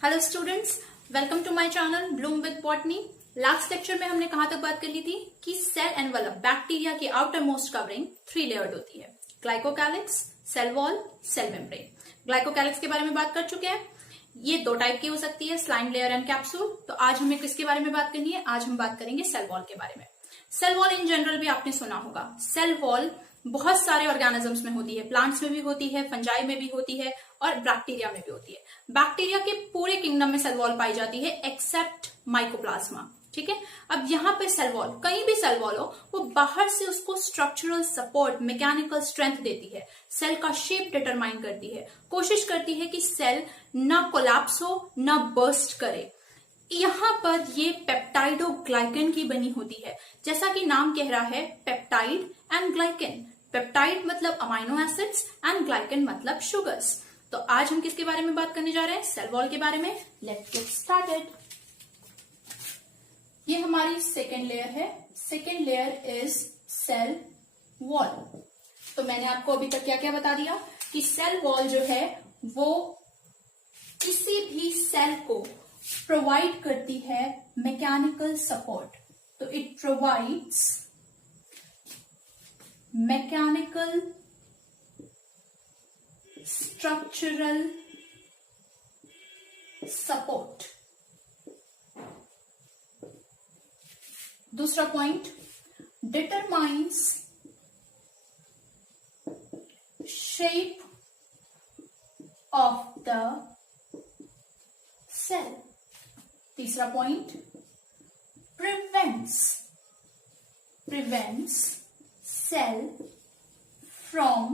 Hello students, welcome to my channel bloom with botany. Last lecture में हमने कहां तक बात कर ली थी कि सेल एनवेलप बैक्टीरिया की आउटर मोस्ट कवरिंग 3 लेयर्ड होती है, glycocalyx, cell wall, cell membrane. Glycocalyx के बारे में बात कर चुके हैं। ये दो टाइप की हो सकती है, स्लाइम लेयर एंड कैप्सूल। तो आज हमें किसके बारे में बात करनी है? आज हम बात करेंगे सेल वॉल के बारे में। सेल वॉल इन जनरल भी आपने सुना होगा। सेल वॉल बहुत सारे ऑर्गेनिजम्स में होती है, प्लांट्स में भी होती है, फंजाई में भी होती है और बैक्टीरिया में भी होती है। बैक्टीरिया के पूरे किंगडम में सेल वॉल पाई जाती है एक्सेप्ट माइकोप्लाज्मा। ठीक है, अब यहाँ पे सेल वॉल, कहीं भी सेल वॉल हो, वो बाहर से उसको स्ट्रक्चरल सपोर्ट, मैकेनिकल स्ट्रेंथ देती है, सेल का शेप डिटरमाइन करती है, कोशिश करती है कि सेल ना कोलैप्स हो ना बर्स्ट करे। यहां पर ये पेप्टाइडोग्लाइकन की बनी होती है। जैसा कि नाम कह रहा है, पेप्टाइड एंड ग्लाइकन। पेप्टाइड मतलब अमाइनो एसिड्स एंड ग्लाइकन मतलब शुगर्स। तो आज हम किसके बारे में बात करने जा रहे हैं? सेल वॉल के बारे में। Let's get started. ये हमारी सेकेंड लेयर है। Second layer is cell wall. तो मैंने आपको अभी तक क्या क्या बता दिया कि सेल वॉल जो है वो किसी भी सेल को प्रोवाइड करती है मैकेनिकल सपोर्ट। तो it provides mechanical structural support. दूसरा point, determines shape of the cell. तीसरा point, prevents cell from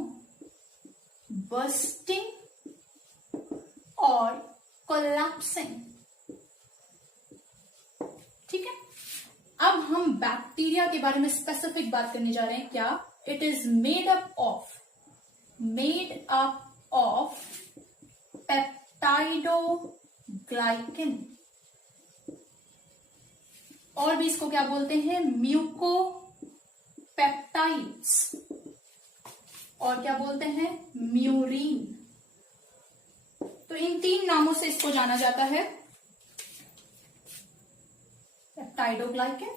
bursting और collapsing। ठीक है, अब हम बैक्टीरिया के बारे में स्पेसिफिक बात करने जा रहे हैं। क्या? It is made up of peptidoglycan, और भी इसको क्या बोलते हैं? म्यूकोपेप्टाइड्स, और क्या बोलते हैं? म्यूरिन। तो इन 3 नामों से इसको जाना जाता है, पेप्टाइडोग्लाइकन,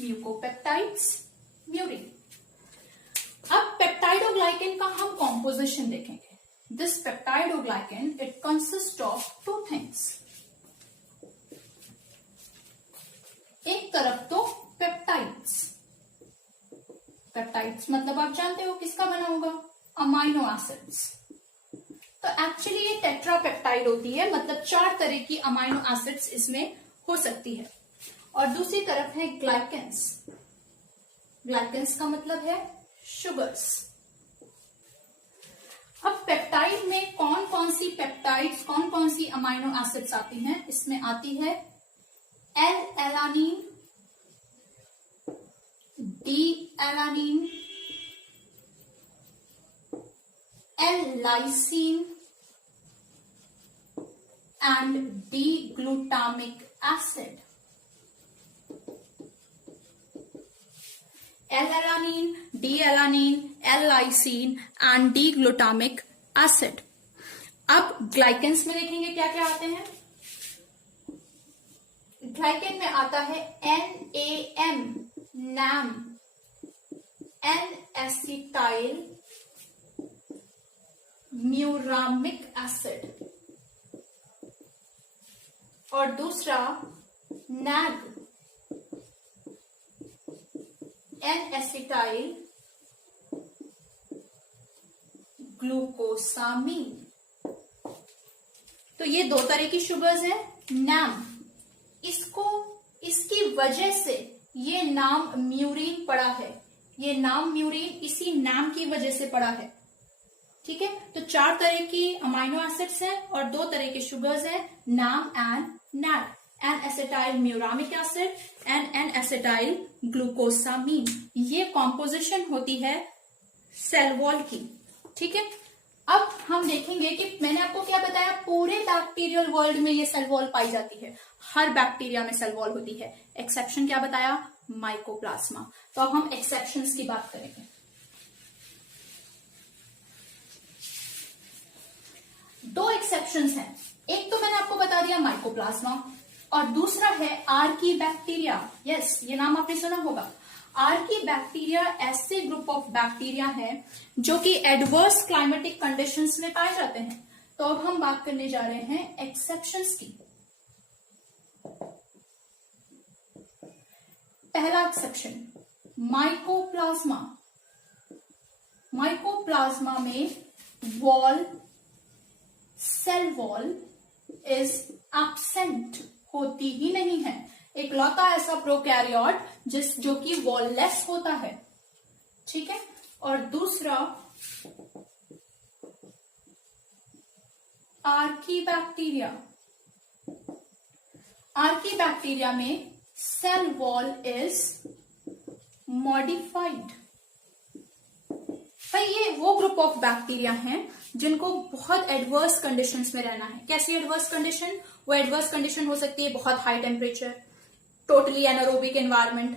म्यूकोपेप्टाइड्स, म्यूरिन। अब पेप्टाइडोग्लाइकन का हम कॉम्पोजिशन देखेंगे। This peptidoglycan it consist of 2 things. एक तरफ तो पेप्टाइड्स मतलब आप जानते हो किसका बना होगा? Amino acids. तो एक्चुअली ये टेट्रापेप्टाइड होती है, मतलब 4 तरह की अमाइनो एसिड्स इसमें हो सकती है। और दूसरी तरफ है ग्लाइकेंस। ग्लाइकेंस का मतलब है शुगर्स। अब पेप्टाइड में कौन कौन सी पेप्टाइड्स, कौन कौन सी अमाइनो एसिड्स आती हैं? इसमें आती है L-alanine, D-alanine, L-lysine and D-glutamic acid. L-alanine, D-alanine, L-lysine and D-glutamic acid. अब ग्लाइकेंस में देखेंगे क्या क्या आते हैं। ग्लाइकेन में आता है NAM, NAM, N-acetyl muramic acid, और दूसरा NAG, N-acetyl ग्लूकोसामीन। तो ये 2 तरह की शुगर्स हैं। NAM, इसकी वजह से ये नाम म्यूरिन पड़ा है। ये नाम म्यूरिन इसी NAM की वजह से पड़ा है। ठीक है, तो 4 तरह की अमाइनो एसिड्स हैं और 2 तरह के शुगर्स हैं, NAM and NAD, N-acetyl muramic acid and N-acetyl glucosamine. ये कॉम्पोजिशन होती है सेल वॉल की। ठीक है, अब हम देखेंगे कि मैंने आपको क्या बताया, पूरे बैक्टीरियल वर्ल्ड में ये सेल वॉल पाई जाती है। हर बैक्टीरिया में सेल वॉल होती है। एक्सेप्शन क्या बताया? माइकोप्लाज्मा। तो अब हम एक्सेप्शंस की बात करेंगे। 2 एक्सेप्शंस हैं। एक तो मैंने आपको बता बता दिया माइकोप्लाज्मा, और दूसरा है आर्की बैक्टीरिया। यस, ये नाम आपने सुना होगा। आर्की बैक्टीरिया ऐसे ग्रुप ऑफ बैक्टीरिया है जो कि एडवर्स क्लाइमेटिक कंडीशंस में पाए जाते हैं। तो अब हम बात करने जा रहे हैं एक्सेप्शंस की। पहला एक्सेप्शन, माइकोप्लाज्मा। माइकोप्लाज्मा में wall, cell wall is absent, होती ही नहीं है। एक लौता ऐसा प्रोकैरियोट जो कि वॉललेस होता है, ठीक है। और दूसरा आर्की बैक्टीरिया। आर्की बैक्टीरिया में सेल वॉल इज मॉडिफाइड। भाई ये वो ग्रुप ऑफ बैक्टीरिया हैं जिनको बहुत एडवर्स कंडीशंस में रहना है। कैसी एडवर्स कंडीशन? वो एडवर्स कंडीशन हो सकती है बहुत high temperature, totally anaerobic environment,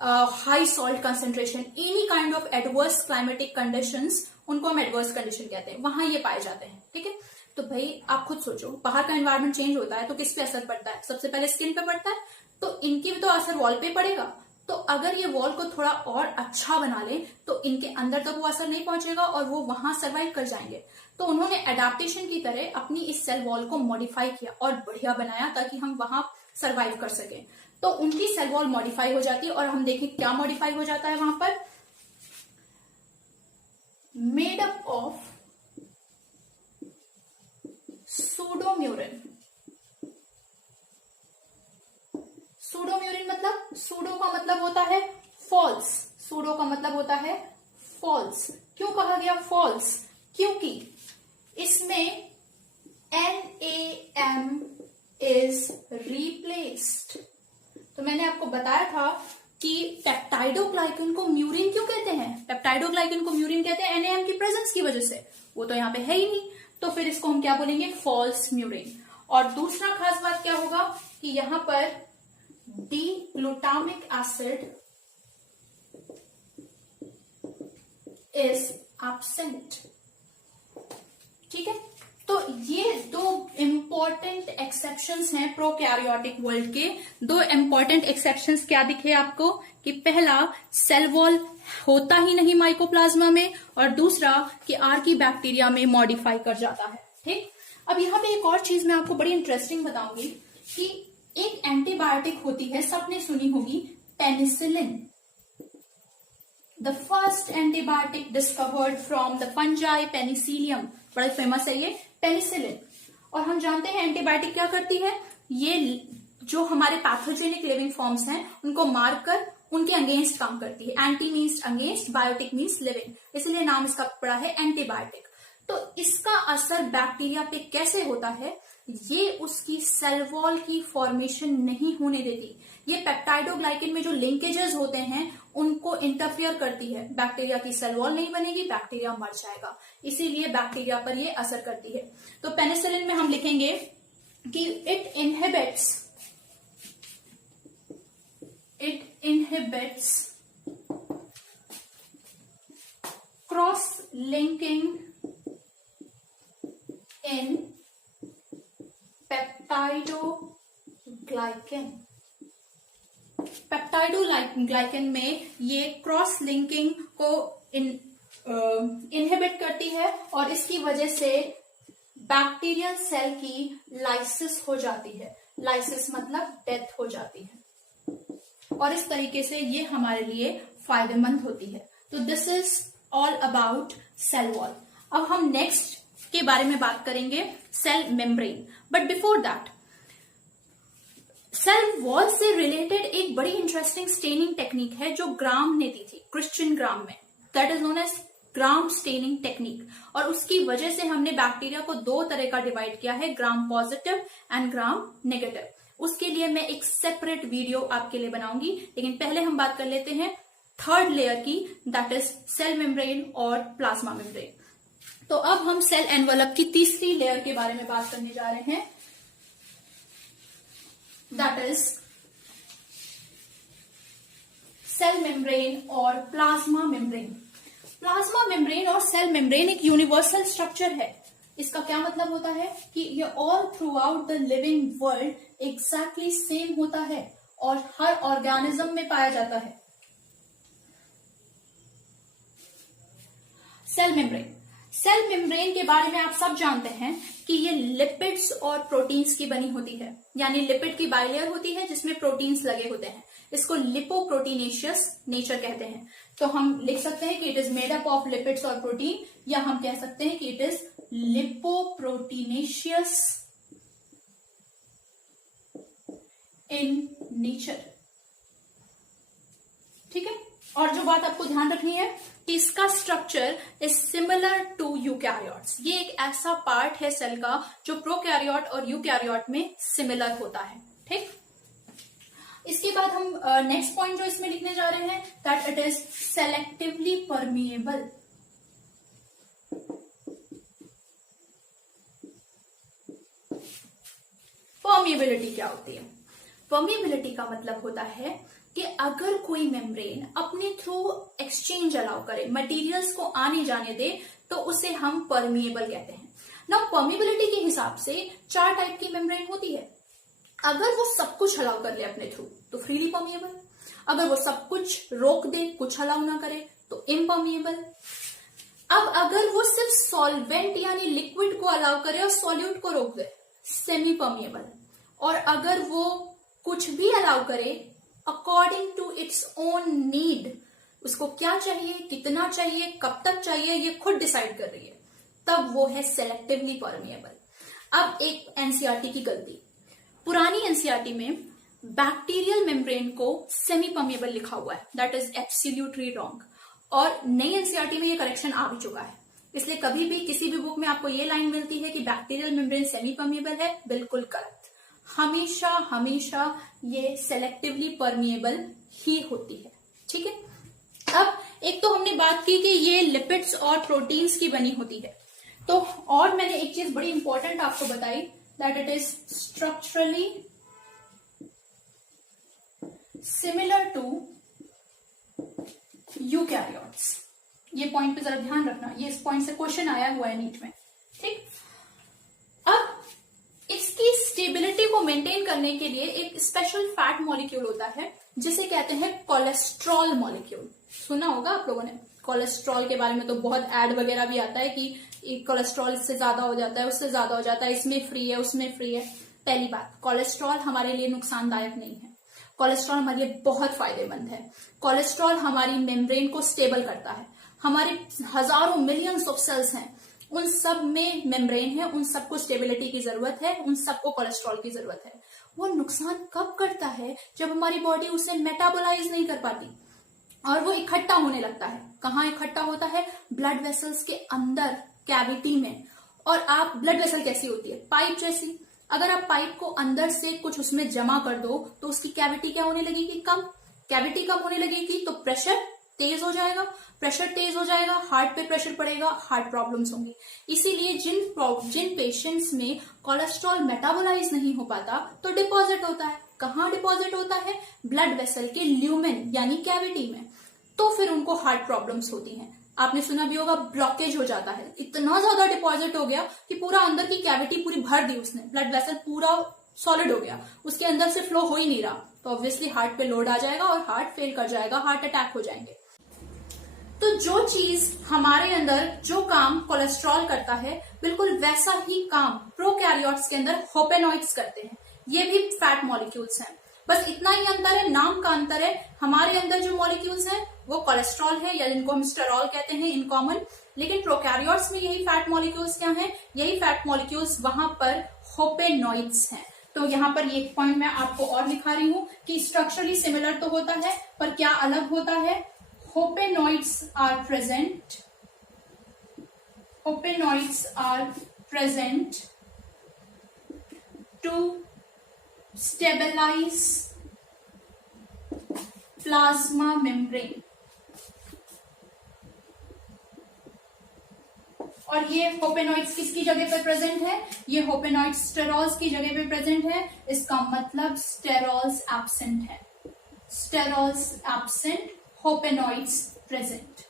high salt concentration, any kind of adverse climatic conditions, उनको हम एडवर्स कंडीशन कहते हैं, वहां ये पाए जाते हैं, ठीक है। तो भाई आप खुद सोचो, बाहर का एनवायरमेंट चेंज होता है तो किस पे असर पड़ता है? सबसे पहले स्किन पे पड़ता है, तो इनकी भी तो असर वॉल पे पड़ेगा। तो अगर ये वॉल को थोड़ा और अच्छा बना ले तो इनके अंदर तक वो असर नहीं पहुंचेगा और वो वहां सर्वाइव कर जाएंगे। तो उन्होंने एडेप्टेशन की तरह अपनी इस सेल वॉल को मॉडिफाई किया और बढ़िया बनाया ताकि हम वहां सर्वाइव कर सके। तो उनकी सेल वॉल मॉडिफाई हो जाती है और हम देखें क्या मॉडिफाई हो जाता है वहां पर। Made up of pseudomurein. Pseudomurein मतलब, सूडो का मतलब होता है फॉल्स, सूडो का मतलब होता है फॉल्स। क्यों कहा गया फॉल्स? क्योंकि इसमें NaM इज रिप्लेस्ड। तो मैंने आपको बताया था कि पेप्टाइडोग्लाइकन को म्यूरिन क्यों कहते हैं? पेप्टाइडोग्लाइकन को म्यूरिन कहते हैं NaM की प्रेजेंस की वजह से। वो तो यहाँ पे है ही नहीं, तो फिर इसको हम क्या बोलेंगे? False murein. और दूसरा खास बात क्या होगा कि यहां पर D glutamic acid is absent, ठीक है। तो ये दो इंपॉर्टेंट एक्सेप्शंस हैं प्रोकैरियोटिक वर्ल्ड के। दो इंपॉर्टेंट एक्सेप्शंस क्या दिखे आपको कि पहला सेल वॉल होता ही नहीं माइकोप्लाज्मा में, और दूसरा कि आर्की बैक्टीरिया में मॉडिफाई कर जाता है, ठीक। अब यहाँ पे एक और चीज मैं आपको बड़ी इंटरेस्टिंग बताऊंगी कि एक एंटीबायोटिक होती है, सबने सुनी होगी, penicillin. The first antibiotic discovered from the fungi Penicillium, बड़ा फेमस है ये पेनिसिलिन। और हम जानते हैं एंटीबायोटिक क्या करती है, ये जो हमारे पैथोजेनिक लिविंग फॉर्म्स हैं उनको मारकर उनके अगेंस्ट काम करती है। Anti means against, biotic means living, इसलिए नाम इसका पड़ा है एंटीबायोटिक। तो इसका असर बैक्टीरिया पे कैसे होता है? ये उसकी सेल वॉल की फॉर्मेशन नहीं होने देती। ये पेप्टाइडोग्लाइकन में जो लिंकेजेस होते हैं उनको इंटरफियर करती है। बैक्टीरिया की सेल वॉल नहीं बनेगी, बैक्टीरिया मर जाएगा, इसीलिए बैक्टीरिया पर ये असर करती है। तो पेनिसिलिन में हम लिखेंगे कि it inhibits cross linking in peptidoglycan. Peptidoglycan में ये क्रॉस लिंकिंग को इनहिबिट करती है और इसकी वजह से बैक्टीरियल सेल की लाइसिस हो जाती है। लाइसिस मतलब डेथ हो जाती है, और इस तरीके से ये हमारे लिए फायदेमंद होती है। तो this is all about cell wall. अब हम नेक्स्ट के बारे में बात करेंगे, cell membrane. But before that, cell wall से रिलेटेड एक बड़ी इंटरेस्टिंग स्टेनिंग टेक्निक है जो ग्राम ने दी थी, क्रिश्चियन ग्राम में। That is known as Gram staining technique. और उसकी वजह से हमने बैक्टीरिया को दो तरह का डिवाइड किया है, gram positive and gram negative. उसके लिए मैं एक सेपरेट वीडियो आपके लिए बनाऊंगी, लेकिन पहले हम बात कर लेते हैं थर्ड लेयर की, दैट इज सेल मेम्ब्रेन और प्लाज्मा मेम्ब्रेन। तो अब हम सेल एनवलप की तीसरी लेयर के बारे में बात करने जा रहे हैं, दैट इज सेल मेम्ब्रेन और प्लाज्मा मेम्ब्रेन। प्लाज्मा मेम्ब्रेन और सेल मेम्ब्रेन एक यूनिवर्सल स्ट्रक्चर है। इसका क्या मतलब होता है कि ये all through out the living world exactly same होता है और हर ऑर्गेनिज्म में पाया जाता है। सेल मेम्ब्रेन, सेल मेम्ब्रेन के बारे में आप सब जानते हैं कि ये लिपिड्स और प्रोटीन्स की बनी होती है, यानी लिपिड की बाइलेयर होती है जिसमें प्रोटीन्स लगे होते हैं। इसको लिपोप्रोटीनेशियस नेचर कहते हैं। तो हम लिख सकते हैं कि it is made up of lipids और प्रोटीन, या हम कह सकते हैं कि इट इज लिपोप्रोटीनेशियस इन नेचर। ठीक है, और जो बात आपको ध्यान रखनी है कि इसका structure is similar to eukaryotes. ये एक ऐसा पार्ट है सेल का जो प्रोकैरियोट और यूकैरियोट में सिमिलर होता है। ठीक, इसके बाद हम नेक्स्ट पॉइंट जो इसमें लिखने जा रहे हैं that it is selectively permeable. Permeability क्या होती है? परमिएबिलिटी का मतलब होता है कि अगर कोई मेम्ब्रेन अपने थ्रू एक्सचेंज अलाउ करे, मटेरियल्स को आने जाने दे, तो उसे हम परमिएबल कहते हैं। नाउ परमिएबिलिटी के हिसाब से 4 टाइप की मेम्ब्रेन होती है। अगर वो सब कुछ अलाउ कर ले अपने थ्रू तो फ्रीली परमिएबल, अगर वो सब कुछ रोक दे, कुछ अलाउ ना करे, तो इम्परमिएबल। अब अगर वो सिर्फ सॉल्वेंट यानी लिक्विड को अलाउ करे और सॉल्यूट को रोक दे, सेमी परमिएबल। और अगर वो कुछ भी अलाउ करे according to its own need, उसको क्या चाहिए, कितना चाहिए, कब तक चाहिए, ये खुद डिसाइड कर रही है, तब वो है सेलेक्टिवली परमिएबल। अब एक एनसीईआरटी की गलती, पुरानी एनसीईआरटी में बैक्टीरियल मेम्ब्रेन को सेमी परमिएबल लिखा हुआ है, दैट इज एब्सोल्युटली रॉन्ग। और नई एनसीईआरटी में ये करेक्शन आ भी चुका है। इसलिए कभी भी किसी भी बुक में आपको ये लाइन मिलती है कि बैक्टीरियल मेम्ब्रेन सेमी परमिएबल है, बिल्कुल गलत। हमेशा हमेशा ये सेलेक्टिवली परमिएबल ही होती है। ठीक है, अब एक तो हमने बात की कि ये लिपिड्स और प्रोटीन्स की बनी होती है, तो और मैंने एक चीज बड़ी इंपॉर्टेंट आपको बताई that it is structurally similar to eukaryotes. ये पॉइंट पे जरा ध्यान रखना, ये इस पॉइंट से क्वेश्चन आया हुआ है नीट में। ठीक, अब इसकी स्टेबिलिटी को मेंटेन करने के लिए एक स्पेशल फैट मॉलिक्यूल होता है जिसे कहते हैं कोलेस्ट्रॉल मॉलिक्यूल। सुना होगा आप लोगों ने कोलेस्ट्रॉल के बारे में, तो बहुत एड वगैरह भी आता है कि कोलेस्ट्रॉल इससे ज्यादा हो जाता है, उससे ज्यादा हो जाता है, इसमें फ्री है, उसमें फ्री है। पहली बात, कोलेस्ट्रॉल हमारे लिए नुकसानदायक नहीं है, कोलेस्ट्रॉल हमारे लिए बहुत फायदेमंद है। कोलेस्ट्रॉल हमारी मेम्ब्रेन को स्टेबल करता है। हमारे हजारों मिलियंस ऑफ सेल्स हैं, उन सब में मेम्ब्रेन है, उन सबको स्टेबिलिटी की जरूरत है, उन सबको कोलेस्ट्रॉल की जरूरत है। वो नुकसान कब करता है? जब हमारी बॉडी उसे मेटाबोलाइज नहीं कर पाती और वो इकट्ठा होने लगता है। कहाँ इकट्ठा होता है? ब्लड वेसल्स के अंदर, कैविटी में। और आप, ब्लड वेसल कैसी होती है? पाइप जैसी। अगर आप पाइप को अंदर से कुछ उसमें जमा कर दो तो उसकी कैविटी क्या होने लगेगी? कम। कैविटी कम होने लगेगी तो प्रेशर तेज हो जाएगा, प्रेशर तेज हो जाएगा, हार्ट पे प्रेशर पड़ेगा, हार्ट प्रॉब्लम्स होंगी। इसीलिए जिन पेशेंट्स में कोलेस्ट्रॉल मेटाबोलाइज नहीं हो पाता तो डिपॉजिट होता है। कहाँ डिपॉजिट होता है? ब्लड वेसल के ल्यूमेन यानी कैविटी में। तो फिर उनको हार्ट प्रॉब्लम्स होती हैं। आपने सुना भी होगा ब्लॉकेज हो जाता है, इतना ज्यादा डिपॉजिट हो गया कि पूरा अंदर की कैविटी पूरी भर दी उसने, ब्लड वेसल पूरा सॉलिड हो गया, उसके अंदर से फ्लो हो ही नहीं रहा, तो ऑब्वियसली हार्ट पे लोड आ जाएगा और हार्ट फेल कर जाएगा, हार्ट अटैक हो जाएंगे। तो जो चीज हमारे अंदर, जो काम कोलेस्ट्रॉल करता है, बिल्कुल वैसा ही काम प्रोकैरियोट्स के अंदर होपेनॉइड्स करते हैं। ये भी फैट मॉलिक्यूल्स हैं, बस इतना ही अंतर है, नाम का अंतर है। हमारे अंदर जो मॉलिक्यूल्स हैं वो कोलेस्ट्रॉल है, या जिनको हम स्टेरॉल कहते हैं इन कॉमन, लेकिन प्रोकैरियोट्स में यही फैट मॉलिक्यूल्स क्या हैं? यही फैट मॉलिक्यूल्स वहां पर होपेनॉइड्स हैं। तो यहाँ पर ये पॉइंट मैं आपको और लिखा रही हूं कि स्ट्रक्चरली सिमिलर तो होता है, पर क्या अलग होता है? Hopenoids are present. Hopenoids are present to stabilize plasma membrane. और ये होपेनॉइड्स किसकी जगह पे प्रेजेंट है? ये होपेनॉइड्स स्टेरॉल्स की जगह पे प्रेजेंट है। इसका मतलब स्टेरॉल्स एब्सेंट है। Sterols absent, hopanoids present.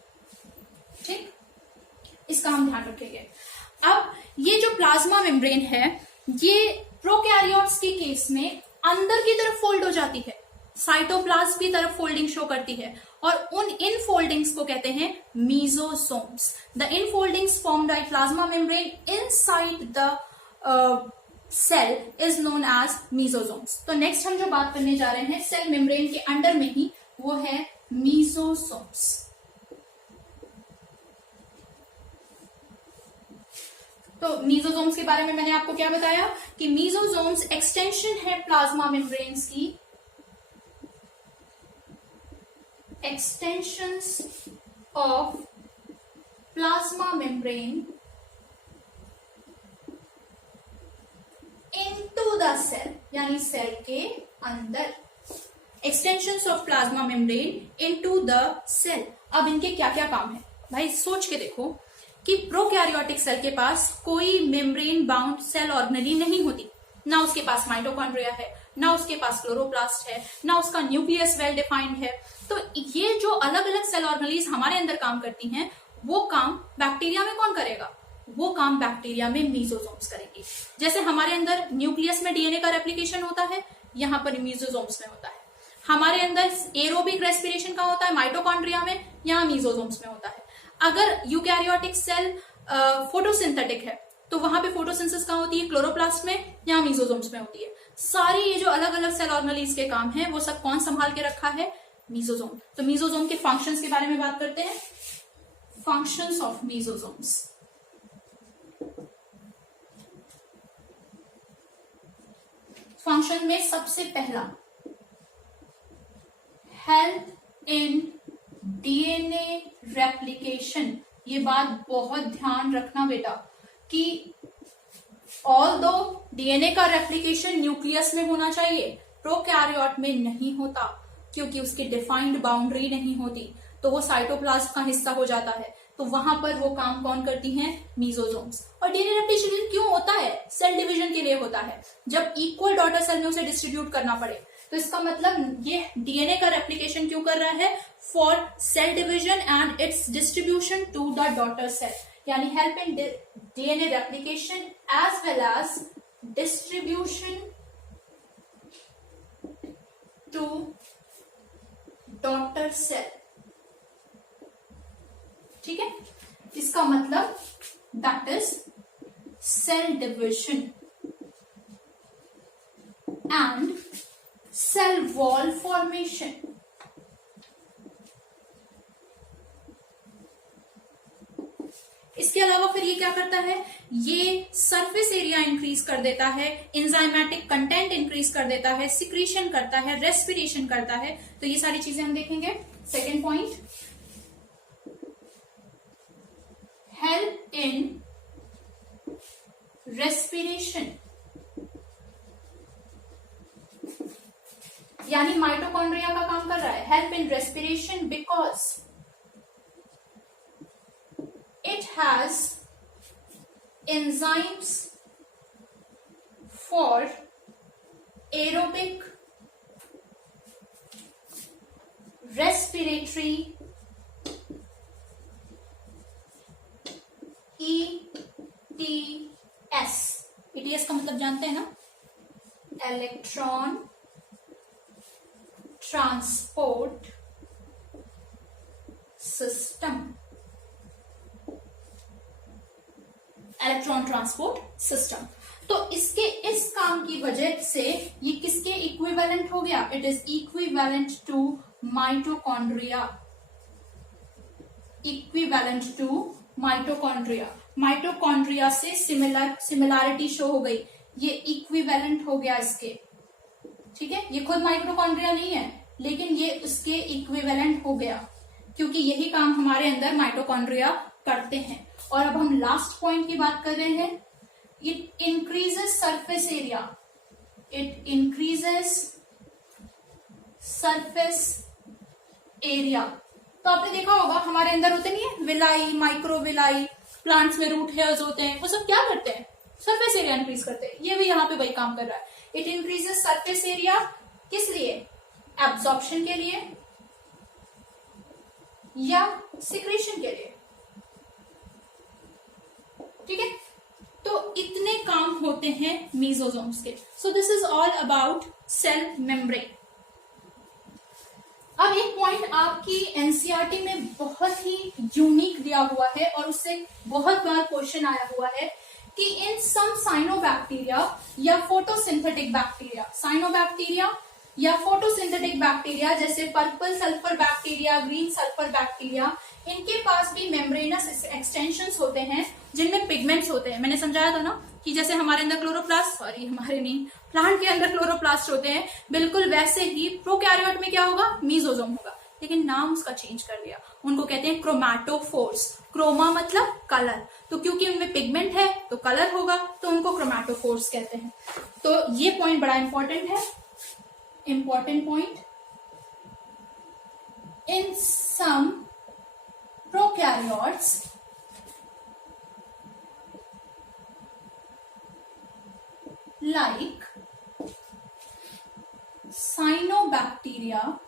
ठीक, इसका हम ध्यान रखेंगे। अब ये जो प्लाज्मा मेम्ब्रेन है ये प्रोकैरियोट्स के केस में अंदर की तरफ फोल्ड हो जाती है, साइटोप्लाज्म की तरफ फोल्डिंग शो करती है और उन इन फोल्डिंग्स को कहते हैं mesosomes. The infoldings formed by plasma membrane inside the cell is known as mesosomes. तो नेक्स्ट हम जो बात करने जा रहे हैं सेल मेम्ब्रेन के अंडर में ही, वो है मीजोसोम्स। तो मीजोसोम्स के बारे में मैंने आपको क्या बताया कि मीजोसोम्स एक्सटेंशन है प्लाज्मा मेम्ब्रेन्स की, extensions of plasma membrane into the cell, यानी सेल के अंदर। Extensions of plasma membrane into the cell. अब इनके क्या क्या काम है भाई, सोच के देखो कि प्रोकैरियोटिक सेल के पास कोई मेम्ब्रेन बाउंड सेल ऑर्गेनेली नहीं होती, ना उसके पास माइटोकॉन्ड्रिया है, ना उसके पास क्लोरोप्लास्ट है, ना उसका न्यूक्लियस वेल डिफाइंड है। तो ये जो अलग अलग सेल ऑर्गेनेलीज हमारे अंदर काम करती हैं, वो काम बैक्टीरिया में कौन करेगा? वो काम बैक्टीरिया में मीजोसोम्स करेंगे। जैसे हमारे अंदर न्यूक्लियस में डीएनए का रेप्लिकेशन होता है, यहाँ पर मीजोसोम्स में होता है। हमारे अंदर एरोबिक रेस्पिरेशन का होता है माइटोकॉन्ड्रिया में, यहाँ मीजोसोम्स में होता है। अगर यूकैरियोटिक सेल फोटोसिंथेटिक है तो वहां पे फोटोसिंथेसिस कहाँ होती है? क्लोरोप्लास्ट में, यहाँ मीजोसोम्स में होती है। सारी ये जो अलग अलग सेल ऑर्गेनेलीज के काम है वो सब कौन संभाल के रखा है? मीजोसोम। तो मीजोसोम के फंक्शंस के बारे में बात करते हैं। Functions of मीजोसोम्स। फंक्शन में सबसे पहला हेल्प इन डीएनए रेप्लिकेशन। ये बात बहुत ध्यान रखना बेटा कि ऑल्दो डीएनए का रेप्लिकेशन न्यूक्लियस में होना चाहिए, प्रोकैरियोट में नहीं होता क्योंकि उसकी डिफाइंड बाउंड्री नहीं होती, तो वो साइटोप्लाज्म का हिस्सा हो जाता है। तो वहां पर वो काम कौन करती हैं? मीजोसोम्स। और डीएनए रेप्लिकेशन क्यों होता है? सेल डिवीजन के लिए होता है, जब इक्वल डॉटर सेल में उसे डिस्ट्रीब्यूट करना पड़े। तो इसका मतलब ये डीएनए का रेप्लिकेशन क्यों कर रहा है? For cell division and its distribution to the daughter cell, यानी help in DNA replication as well as distribution to daughter cell. ठीक है, इसका मतलब that is cell division and cell wall formation. इसके अलावा फिर ये क्या करता है? ये सरफेस एरिया इंक्रीज कर देता है, एंजाइमेटिक कंटेंट इंक्रीज कर देता है, सिक्रीशन करता है, रेस्पिरेशन करता है। तो ये सारी चीजें हम देखेंगे। Second point, help in respiration, यानी माइटोकॉन्ड्रिया का काम कर रहा है help in respiration because it has enzymes for aerobic respiratory ETS। ETS का मतलब जानते हैं ना? Electron transport system. Electron transport system. तो इसके इस काम की वजह से ये किसके इक्विवेलेंट हो गया? It is equivalent to mitochondria, equivalent to mitochondria. Mitochondria से सिमिलैरिटी शो हो गई, ये इक्विवेलेंट हो गया इसके। ठीक है, ये खुद माइटोकॉन्ड्रिया नहीं है लेकिन ये उसके इक्विवेलेंट हो गया क्योंकि यही काम हमारे अंदर माइटोकॉन्ड्रिया करते हैं। और अब हम लास्ट पॉइंट की बात कर रहे हैं, it increases surface area, it increases surface area. तो आपने देखा होगा हमारे अंदर होते नहीं है विलाई, माइक्रोविलाई, प्लांट्स में रूट हेयर्स होते हैं, वो सब क्या करते हैं? सरफेस एरिया इंक्रीज करते हैं। ये भी यहाँ पे वही काम कर रहा है। इट इंक्रीजेस सरफेस एरिया किस लिए? एब्जॉर्प्शन के लिए या सिक्रीशन के लिए। ठीक है, तो इतने काम होते हैं मीजोसोम्स के। So this is all about cell membrane. अब एक पॉइंट आपकी एनसीईआरटी में बहुत ही यूनिक दिया हुआ है और उससे बहुत बार क्वेश्चन आया हुआ है कि इन सम साइनोबैक्टीरिया या फोटोसिंथेटिक बैक्टीरिया, साइनोबैक्टीरिया या फोटोसिंथेटिक बैक्टीरिया जैसे purple sulphur bacteria, green sulphur bacteria, इनके पास भी मेम्ब्रेनस एक्सटेंशंस होते हैं जिनमें पिगमेंट्स होते हैं। मैंने समझाया था ना कि जैसे हमारे अंदर प्लांट के अंदर क्लोरोप्लास्ट होते हैं, बिल्कुल वैसे ही प्रोकैरियोट में क्या होगा, मीजोसोम होगा, लेकिन नाम उसका चेंज कर दिया। उनको कहते हैं क्रोमैटोफोर्स। क्रोमा मतलब कलर, तो क्योंकि उनमें पिगमेंट है तो कलर होगा, तो उनको क्रोमैटोफोर्स कहते हैं। तो ये पॉइंट बड़ा इंपॉर्टेंट है, important point. In some prokaryotes like cyanobacteria,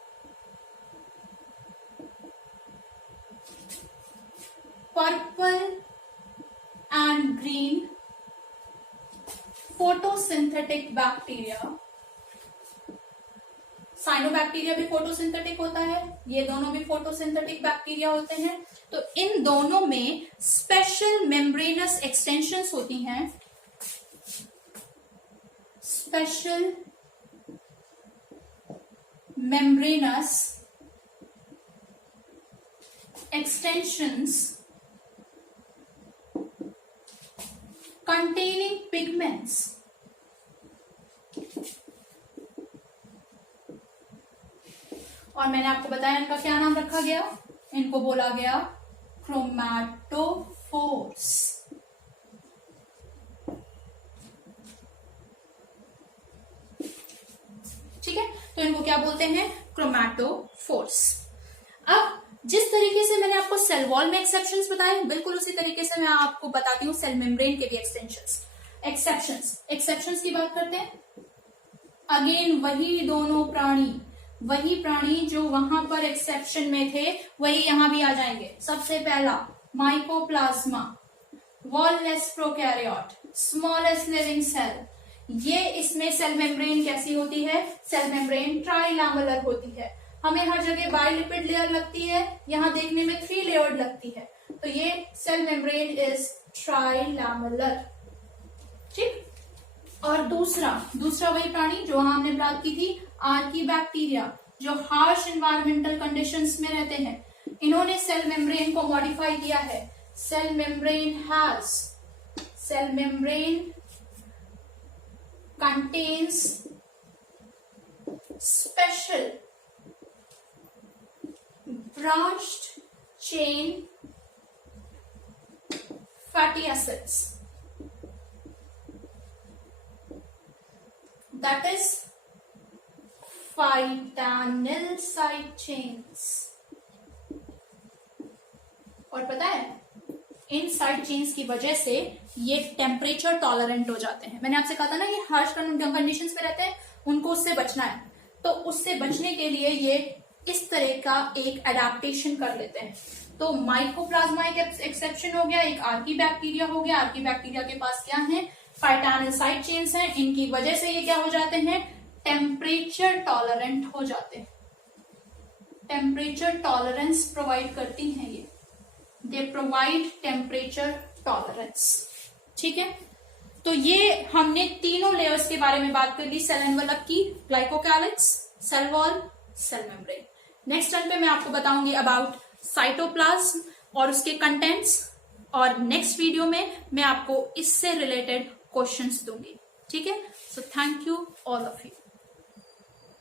purple and green photosynthetic bacteria, cyanobacteria भी फोटोसिंथेटिक होता है, ये दोनों भी फोटोसिंथेटिक बैक्टीरिया होते हैं। तो इन दोनों में स्पेशल मेम्ब्रेनस एक्सटेंशंस होती हैं, special membranous extensions containing pigments और मैंने आपको बताया इनका क्या नाम रखा गया, इनको बोला गया क्रोमैटोफोर्स। ठीक है, तो इनको क्या बोलते हैं, क्रोमैटोफोर्स। अब जिस तरीके से मैंने आपको सेल वॉल में एक्सेप्शंस बताए, बिल्कुल उसी तरीके से मैं आपको बताती हूँ सेल मेम्ब्रेन के भी एक्सेप्शंस की बात करते हैं। अगेन वही प्राणी जो वहां पर एक्सेप्शन में थे वही यहां भी आ जाएंगे। सबसे पहला mycoplasma, wallless prokaryote, smallest living cell. ये इसमें सेल मेम्ब्रेन कैसी होती है, सेल मेम्ब्रेन ट्राइलैमेलर होती है। हमें हर जगह बाइलिपिड लेयर लगती है, यहाँ देखने में 3 लेयर्ड लगती है, तो ये सेल मेम्ब्रेन इज ट्राइलैमेलर। ठीक, और दूसरा वही प्राणी जो वहां हमने बात की थी, आर्कीबैक्टीरिया, जो हार्श एनवायरमेंटल कंडीशंस में रहते हैं। इन्होंने सेल मेम्ब्रेन को मॉडिफाई किया है। Cell membrane contains special branched chain fatty acids, that is phytanyl side chains। और पता है इन साइड चेन्स की वजह से ये टेम्परेचर टॉलरेंट हो जाते हैं। मैंने आपसे कहा था ना ये हार्श कंडीशंस में रहते हैं, उनको उससे बचना है, तो उससे बचने के लिए ये इस तरह का एक एडेप्टेशन कर लेते हैं। तो माइकोप्लाज्मा एक एक्सेप्शन हो गया, एक आर्कीबैक्टीरिया हो गया। आर्कीबैक्टीरिया के पास क्या है, फाइटाइनल साइड चेन्स हैं, इनकी वजह से ये क्या हो जाते हैं, टेम्परेचर टॉलरेंट हो जाते हैं। टेम्परेचर टॉलरेंस प्रोवाइड करती हैं ये, दे प्रोवाइड टेम्परेचर टॉलरेंस। ठीक है, तो ये हमने तीनों लेयर्स के बारे में बात कर ली, सेल एनवेलप की, glycocalyx, cell wall, cell membrane. Next turn पे मैं आपको बताऊंगी अबाउट साइटोप्लाज्म और उसके कंटेंट्स, और नेक्स्ट वीडियो में मैं आपको इससे रिलेटेड क्वेश्चंस दूंगी। ठीक है, so thank you all of you.